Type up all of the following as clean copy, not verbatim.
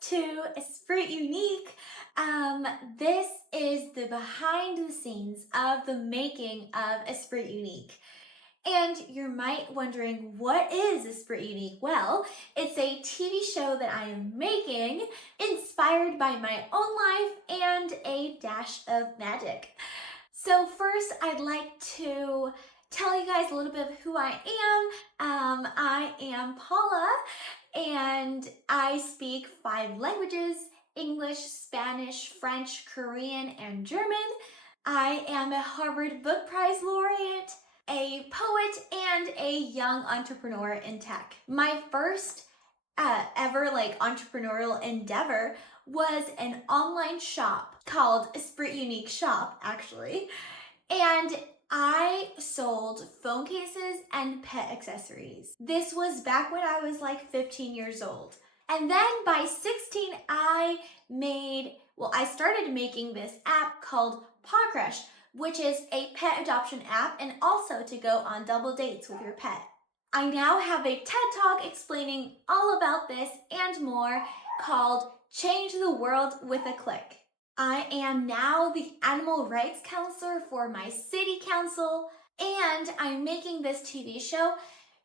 to ESPRIT UNIQUE. This is the behind the scenes of the making of ESPRIT UNIQUE. And you're might wondering, what is ESPRIT UNIQUE? Well, it's a TV show that I am making inspired by my own life and a dash of magic. So first, I'd like to tell you guys a little bit of who I am. I am Paula, and I speak 5 languages: English, Spanish, French, Korean, and German. I am a Harvard Book Prize laureate, a poet, and a young entrepreneur in tech. My first ever entrepreneurial endeavor was an online shop called ESPRIT UNIQUE Shop, actually. And I sold phone cases and pet accessories. This was back when I was like 15 years old. And then by 16, I started making this app called Paw Crush, which is a pet adoption app and also to go on double dates with your pet. I now have a TED Talk explaining all about this and more called Change the World with a Click. I am now the animal rights counselor for my city council, and I'm making this TV show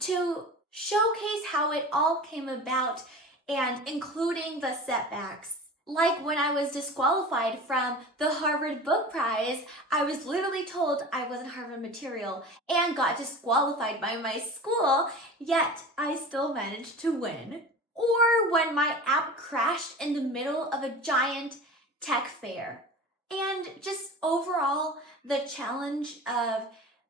to showcase how it all came about and including the setbacks. Like when I was disqualified from the Harvard Book Prize, I was literally told I wasn't Harvard material and got disqualified by my school, yet I still managed to win. Or when my app crashed in the middle of a giant tech fair. And just overall, the challenge of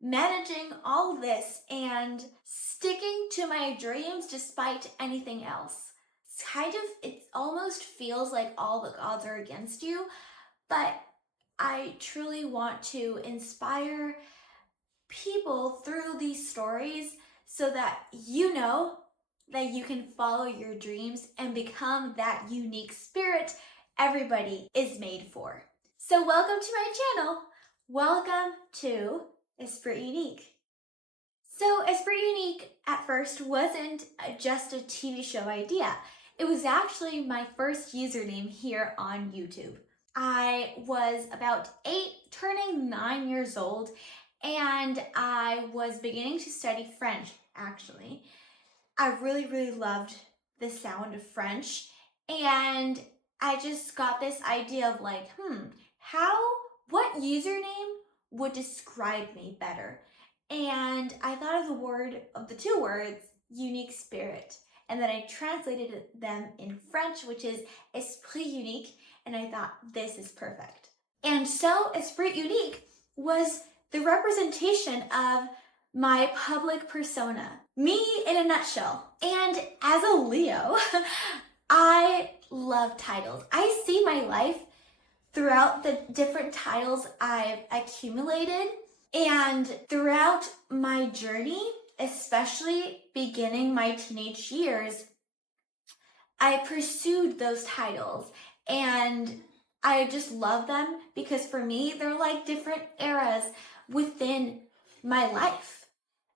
managing all this and sticking to my dreams despite anything else. It almost feels like all the odds are against you, but I truly want to inspire people through these stories so that you know that you can follow your dreams and become that unique spirit everybody is made for. So welcome to my channel. Welcome to ESPRIT UNIQUE. So ESPRIT UNIQUE at first wasn't just a TV show idea. It was actually my first username here on YouTube. I was about 8, turning 9 years old, and I was beginning to study French, actually. I really loved the sound of French, and I just got this idea of what username would describe me better? And I thought of the 2 words, unique spirit. And then I translated them in French, which is Esprit Unique, and I thought this is perfect. And so Esprit Unique was the representation of my public persona, me in a nutshell. And as a Leo, I love titles. I see my life throughout the different titles I've accumulated, and throughout my journey, especially beginning my teenage years, I pursued those titles, and I just love them because for me, they're like different eras within my life.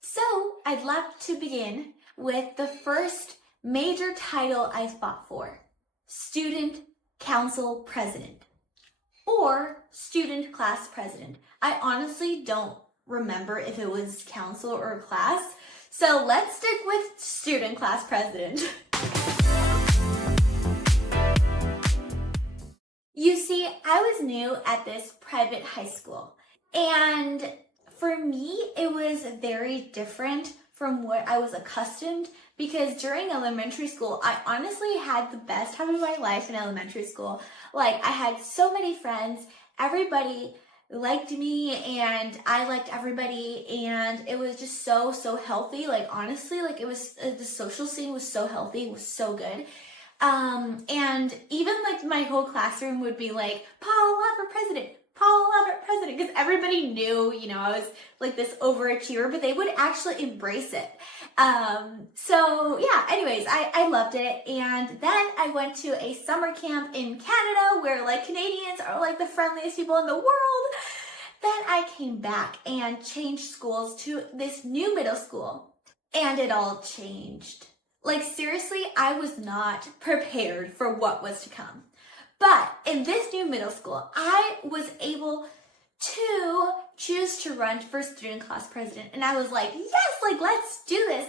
So I'd love to begin with the first major title I fought for: Student Council President or Student Class President. I honestly don't remember if it was council or class, so let's stick with Student Class President. You see, I was new at this private high school, and for me, it was very different from what I was accustomed, because during elementary school, I honestly had the best time of my life in elementary school. Like, I had so many friends, everybody liked me, and I liked everybody, and it was just so healthy. Like, honestly, it was, the social scene was so healthy, it was so good. And even my whole classroom would be like, Paula for president, Paula for president, because everybody knew, I was like this overachiever, but they would actually embrace it. So yeah, anyways, I loved it. And then I went to a summer camp in Canada where Canadians are the friendliest people in the world. Then I came back and changed schools to this new middle school, and it all changed. Like seriously, I was not prepared for what was to come. But in this new middle school, I was able to choose to run for student class president. And I was like, yes, like let's do this.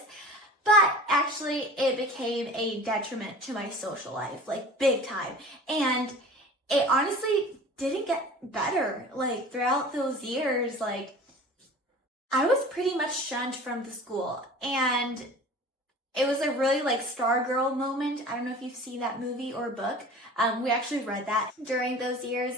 But actually it became a detriment to my social life, like big time. And it honestly didn't get better. Like throughout those years, like I was pretty much shunned from the school. And it was a really like Stargirl moment. I don't know if you've seen that movie or book. We actually read that during those years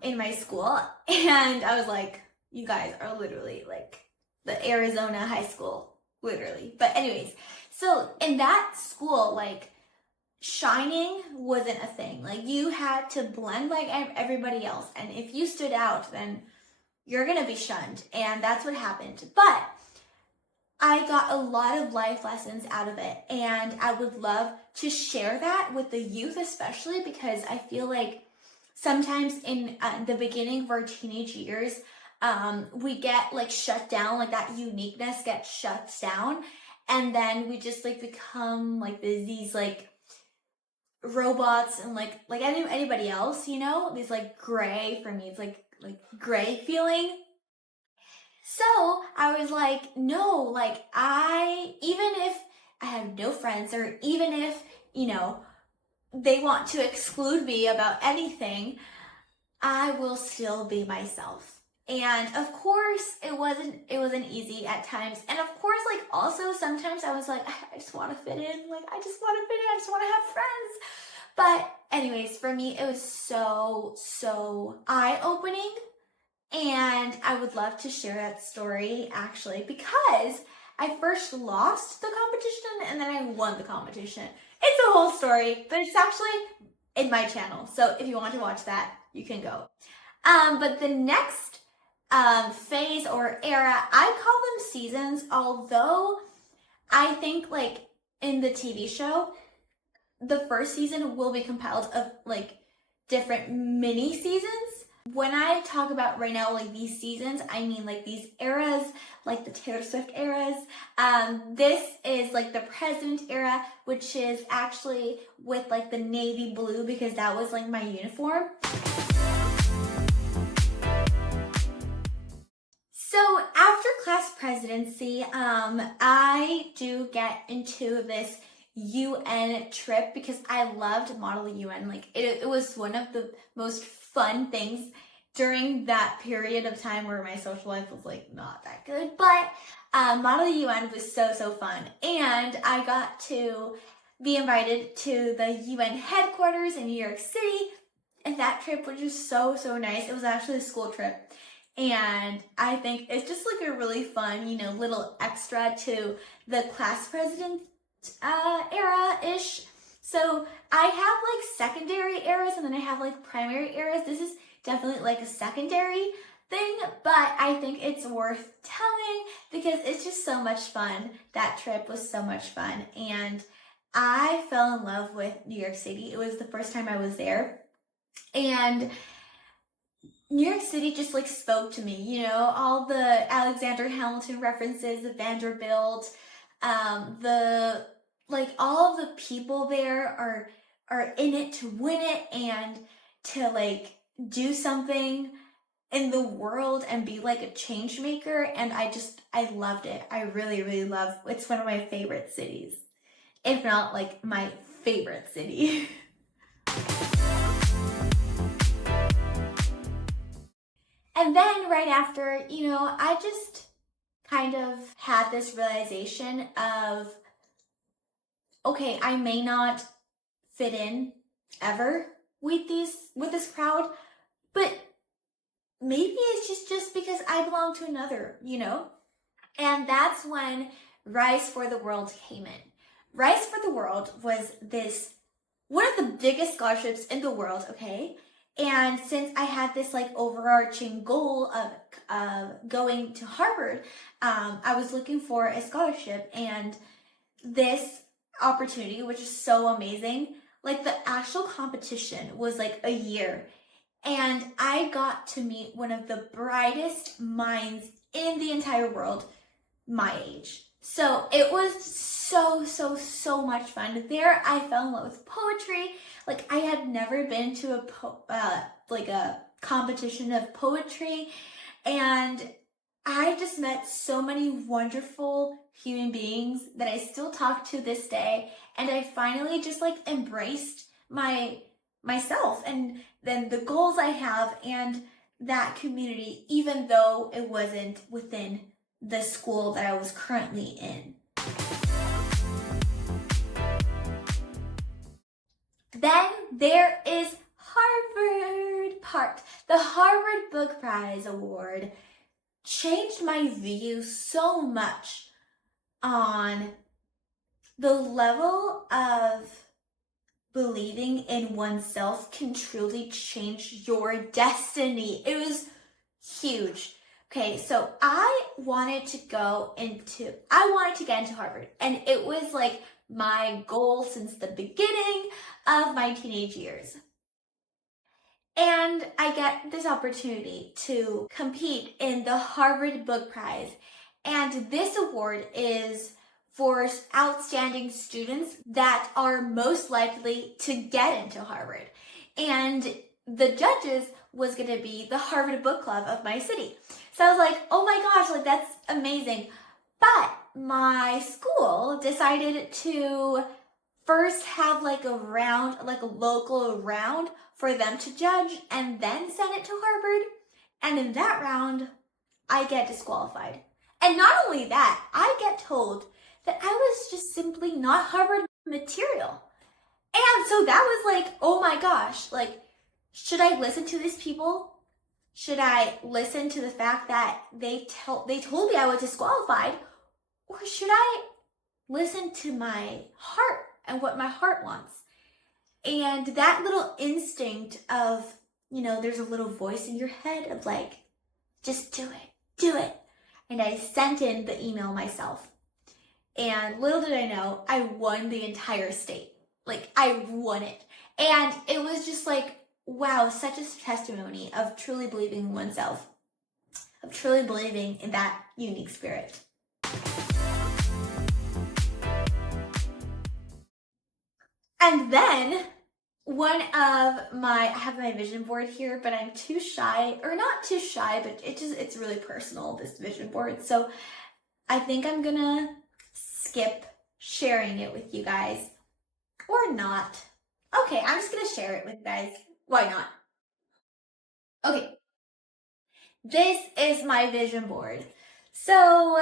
in my school. And I was like, you guys are literally like the Arizona high school, literally. But anyways, so in that school, like shining wasn't a thing. Like you had to blend like everybody else. And if you stood out, then you're gonna be shunned. And that's what happened. But I got a lot of life lessons out of it, and I would love to share that with the youth, especially because I feel like sometimes in the beginning of our teenage years, we get like shut down, like that uniqueness gets shut down, and then we just like become like these like robots and like anybody else, you know, these like gray, for me it's like gray feeling. So I was like, no, like even if I have no friends, or even if, you know, they want to exclude me about anything, I will still be myself. And of course it wasn't easy at times. And of course, like also sometimes I was like, I just want to fit in. Like I just want to fit in. I just want to have friends. But anyways, for me, it was so eye-opening. And I would love to share that story actually, because I first lost the competition and then I won the competition. It's a whole story, but it's actually in my channel. So if you want to watch that, you can go. But the next phase or era, I call them seasons, although I think like in the TV show, the first season will be compiled of like different mini seasons. When I talk about right now, like these seasons, I mean like these eras, like the Taylor Swift eras. This is like the present era, which is actually with like the navy blue because that was like my uniform. So after class presidency, I do get into this UN trip because I loved Model UN. Like it was one of the most fun things during that period of time where my social life was like not that good, but Model UN was so fun. And I got to be invited to the UN headquarters in New York City, and that trip was just so nice. It was actually a school trip, and I think it's just like a really fun, you know, little extra to the class president era-ish. So I have like secondary eras and then I have like primary eras. This is definitely like a secondary thing, but I think it's worth telling because it's just so much fun. That trip was so much fun, and I fell in love with New York City. It was the first time I was there, and New York City just like spoke to me, you know, all the Alexander Hamilton references, the Vanderbilt, the like all of the people there are in it to win it and to like do something in the world and be like a change maker. And I loved it. I really love, it's one of my favorite cities, if not like my favorite city. And then right after, you know, I just kind of had this realization of, okay, I may not fit in ever with this crowd, but maybe it's just because I belong to another, you know? And that's when Rise for the World came in. Rise for the World was one of the biggest scholarships in the world, okay? And since I had this like overarching goal of going to Harvard, I was looking for a scholarship, and this opportunity, which is so amazing, like the actual competition was like a year, and I got to meet one of the brightest minds in the entire world, my age. So it was so much fun. There I fell in love with poetry. Like I had never been to a competition of poetry, and I just met so many wonderful human beings that I still talk to this day, and I finally just like embraced myself and then the goals I have and that community, even though it wasn't within the school that I was currently in. Then there is Harvard part. The Harvard Book Prize Award changed my view so much on the level of believing in oneself can truly change your destiny. It was huge. Okay, so I wanted to get into Harvard, and it was like my goal since the beginning of my teenage years. And I get this opportunity to compete in the Harvard Book Prize. And this award is for outstanding students that are most likely to get into Harvard. And the judges was going to be the Harvard Book Club of my city. So I was like, oh my gosh, like that's amazing. But my school decided to first have like a round, like a local round for them to judge and then send it to Harvard. And in that round, I get disqualified. And not only that, I get told that I was just simply not Harvard material. And so that was like, oh my gosh, like, should I listen to these people? Should I listen to the fact that they told me I was disqualified? Or should I listen to my heart and what my heart wants? And that little instinct of, there's a little voice in your head of like, just do it. And I sent in the email myself. And little did I know, I won the entire state. Like, I won it. And it was just like, wow, such a testimony of truly believing in oneself, of truly believing in that unique spirit. And then I have my vision board here, but I'm too shy, or not too shy, but it's really personal, this vision board. So I think I'm gonna skip sharing it with you guys, or not. Okay, I'm just gonna share it with you guys. Why not? Okay, this is my vision board. So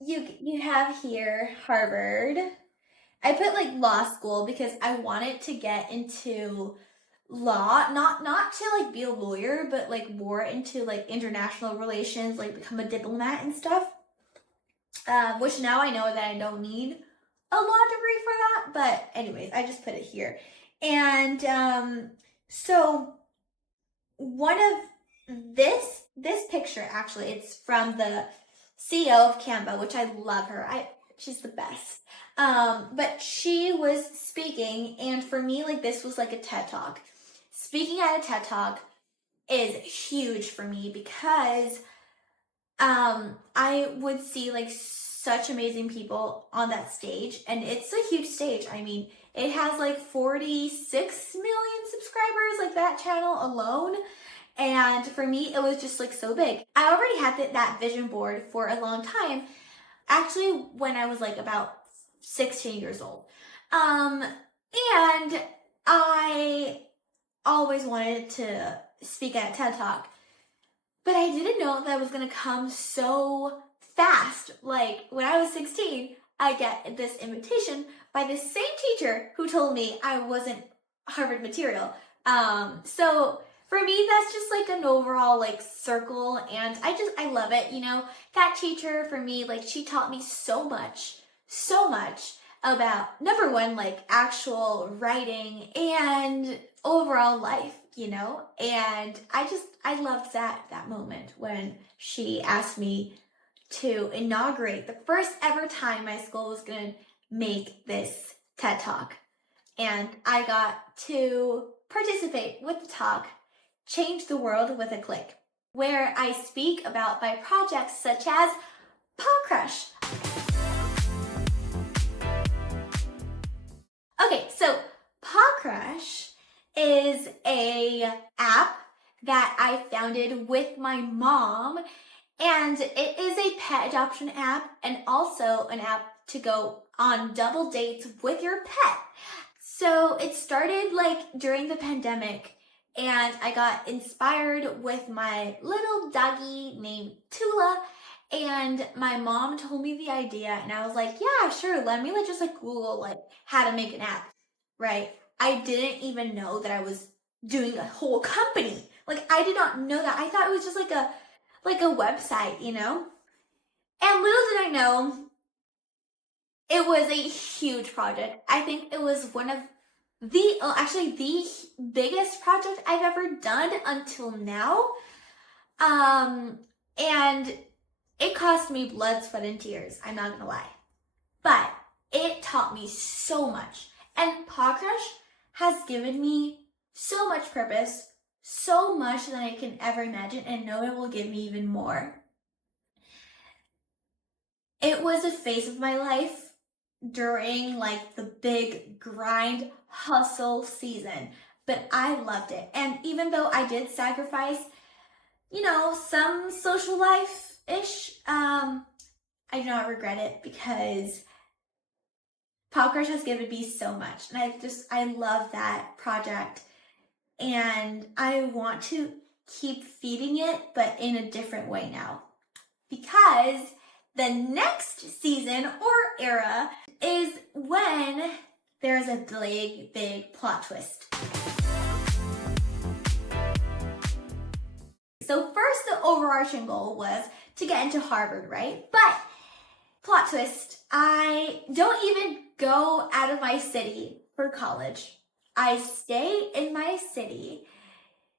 you have here Harvard. I put like law school because I wanted to get into law, not to like be a lawyer, but like more into like international relations, like become a diplomat and stuff. Which now I know that I don't need a law degree for that, but anyways, I just put it here. And so one of this picture, actually, it's from the CEO of Canva, which I love her. She's the best. But she was speaking, and for me, like, this was like a TED Talk. Speaking at a TED Talk is huge for me because I would see like such amazing people on that stage, and it's a huge stage. I mean, it has like 46 million subscribers, like that channel alone. And for me, it was just like so big. I already had that vision board for a long time, actually when I was like about 16 years old. And I always wanted to speak at a TED Talk, but I didn't know that it was going to come so fast. Like when I was 16, I get this invitation by the same teacher who told me I wasn't Harvard material. So for me, that's just like an overall like circle, and I love it. That teacher for me, like, she taught me so much about, number one, like actual writing and overall life, and I loved that moment when she asked me to inaugurate the first ever time my school was going to make this TED Talk. And I got to participate with the talk, Change the World with a Click, where I speak about my projects such as Paw Crush. Okay, so Paw Crush is a app that I founded with my mom, and it is a pet adoption app and also an app to go on double dates with your pet. So it started like during the pandemic, and I got inspired with my little doggy named Tula, and my mom told me the idea, and I was like, yeah, sure, let me just Google how to make an app, right? I didn't even know that I was doing a whole company. Like, I did not know that. I thought it was just like a website, you know? And little did I know, it was a huge project. I think it was one of actually the biggest project I've ever done until now. And it cost me blood, sweat, and tears. I'm not gonna lie. But it taught me so much. And Paw Crush has given me so much purpose, so much than I can ever imagine, and know it will give me even more. It was a phase of my life during the big grind hustle season, but I loved it. And even though I did sacrifice, some social life-ish, I do not regret it because Paw Crush has given me so much. And I love that project. And I want to keep feeding it, but in a different way now. Because the next season or era is when there's a big, big plot twist. So first, the overarching goal was to get into Harvard, right? But plot twist, I don't even go out of my city for college. I stay in my city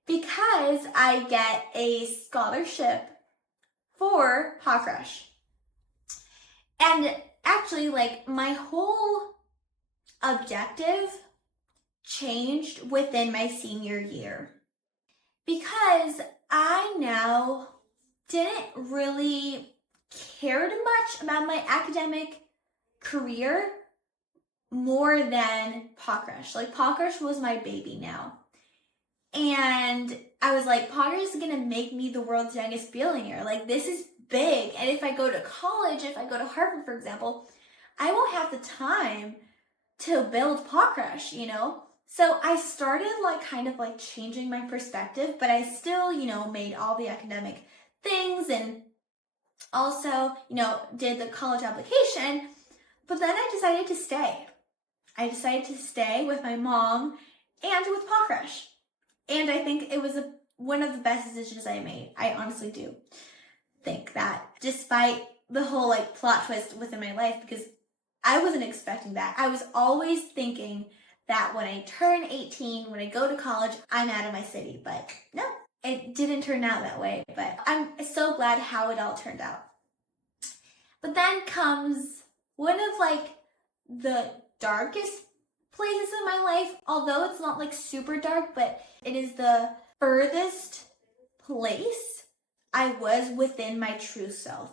because I get a scholarship for Paw Crush. And actually, my whole objective changed within my senior year because I now didn't really care too much about my academic career more than Paw Crush. Paw Crush was my baby now. And I was like, Paw Crush is gonna make me the world's youngest billionaire. This is big. And if I go to college, if I go to Harvard, for example, I won't have the time to build Paw Crush, So I started changing my perspective, but I still, made all the academic things and also, did the college application. But then I decided to stay. I decided to stay with my mom and with Paw Crush. And I think it was one of the best decisions I made. I honestly do think that, despite the whole plot twist within my life, because I wasn't expecting that. I was always thinking that when I turn 18, when I go to college, I'm out of my city. But no, it didn't turn out that way. But I'm so glad how it all turned out. But then comes one of the darkest places in my life, although it's not super dark, but it is the furthest place I was within my true self.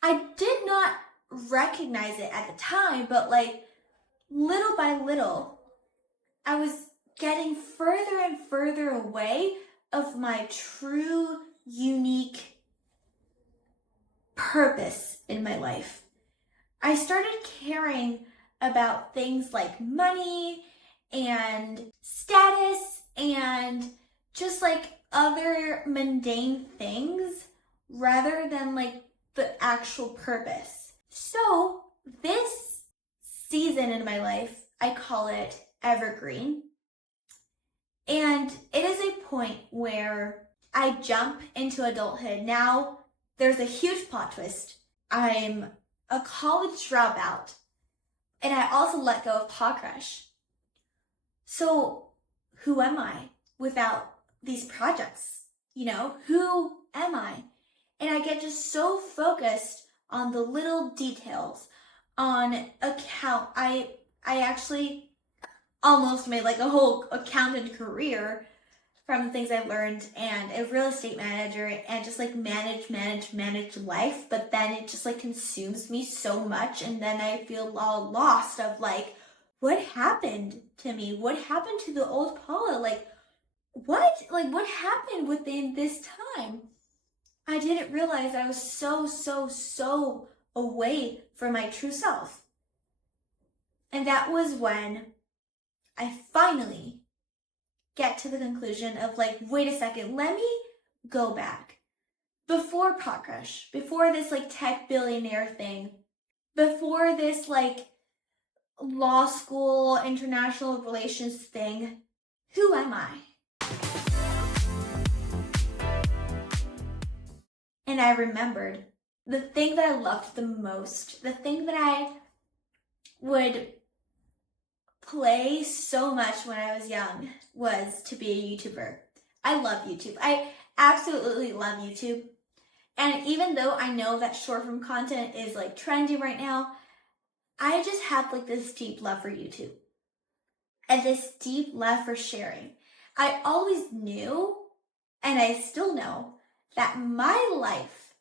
I did not recognize it at the time, but little by little, I was getting further and further away of my true, unique purpose in my life. I started caring about things like money and status and just other mundane things rather than the actual purpose. So this season in my life, I call it evergreen. And it is a point where I jump into adulthood. Now there's a huge plot twist. I'm a college dropout, and I also let go of Paw Crush. So who am I without these projects? Who am I? And I get just so focused on the little details, on account. I actually almost made a whole accountant career from the things I learned and a real estate manager and just like manage life. But then it just like consumes me so much. And then I feel all lost of like, what happened to me? What happened to the old Paula? Like what happened within this time? I didn't realize I was so away from my true self. And that was when I finally get to the conclusion of like, wait a second, let me go back. Before Pot Crush, before this like tech billionaire thing, before this like law school international relations thing, who am I? And I remembered the thing that I loved the most, the thing that I would play so much when I was young was to be a YouTuber. I love YouTube. I absolutely love YouTube. And even though I know that short form content is like trendy right now, I just have like this deep love for YouTube and this deep love for sharing. I always knew, and I still know, that my life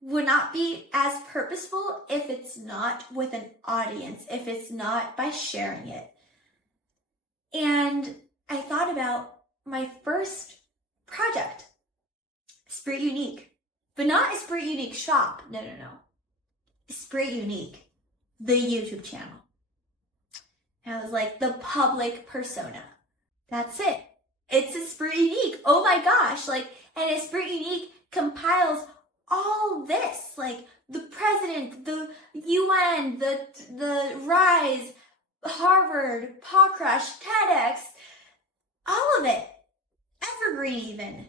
would not be as purposeful if it's not with an audience, if it's not by sharing it. And I thought about my first project, ESPRIT UNNIQUE, but not ESPRIT UNNIQUE shop, no. ESPRIT UNNIQUE, the YouTube channel. And I was like, the public persona. That's it. It's ESPRIT UNNIQUE. Oh my gosh, like, and ESPRIT UNNIQUE compiles all this, like the president, the UN, the Rise, Harvard, Pot Crush, TEDx, all of it. Evergreen even.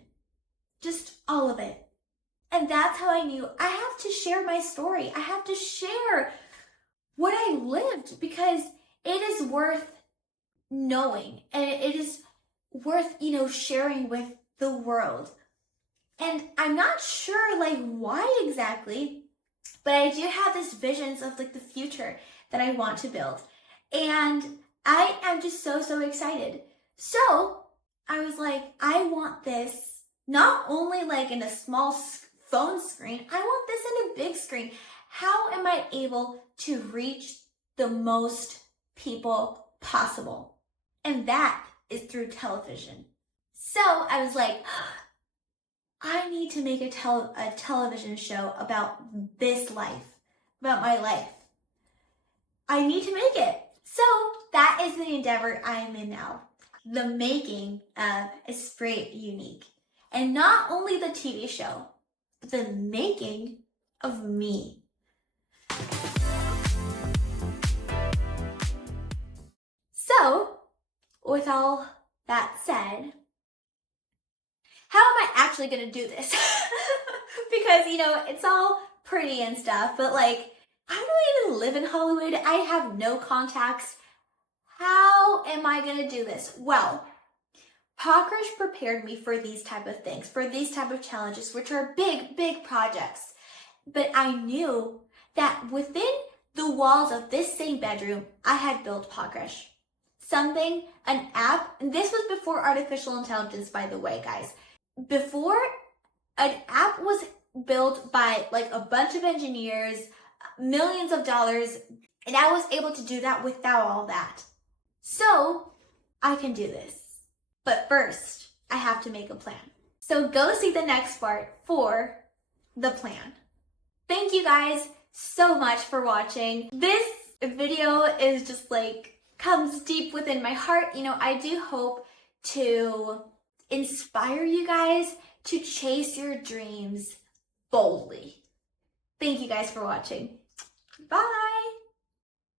Just all of it. And that's how I knew I have to share my story. I have to share what I lived because it is worth knowing and it is worth, sharing with the world. And I'm not sure like why exactly, but I do have this visions of like the future that I want to build. And I am just so excited. So I was like, I want this not only like in a small phone screen, I want this in a big screen. How am I able to reach the most people possible? And that is through television. So I was like, I need to make a television show about this life, about my life. I need to make it. So that is the endeavor I am in now. The making of ESPRIT UNNIQUE. And not only the TV show, but the making of me. So, with all that said, how am I actually gonna do this? Because, it's all pretty and stuff, but like, I don't even live in Hollywood. I have no contacts. How am I gonna do this? Well, Pot Crush prepared me for these type of things, for these type of challenges, which are big projects. But I knew that within the walls of this same bedroom, I had built Pot Crush. An app, and this was before artificial intelligence, by the way, guys. Before, an app was built by like a bunch of engineers, millions of dollars, and I was able to do that without all that. So, I can do this. But first, I have to make a plan. So go see the next part for the plan. Thank you guys so much for watching. This video is just like, comes deep within my heart. I do hope to inspire you guys to chase your dreams boldly. Thank you guys for watching. Bye.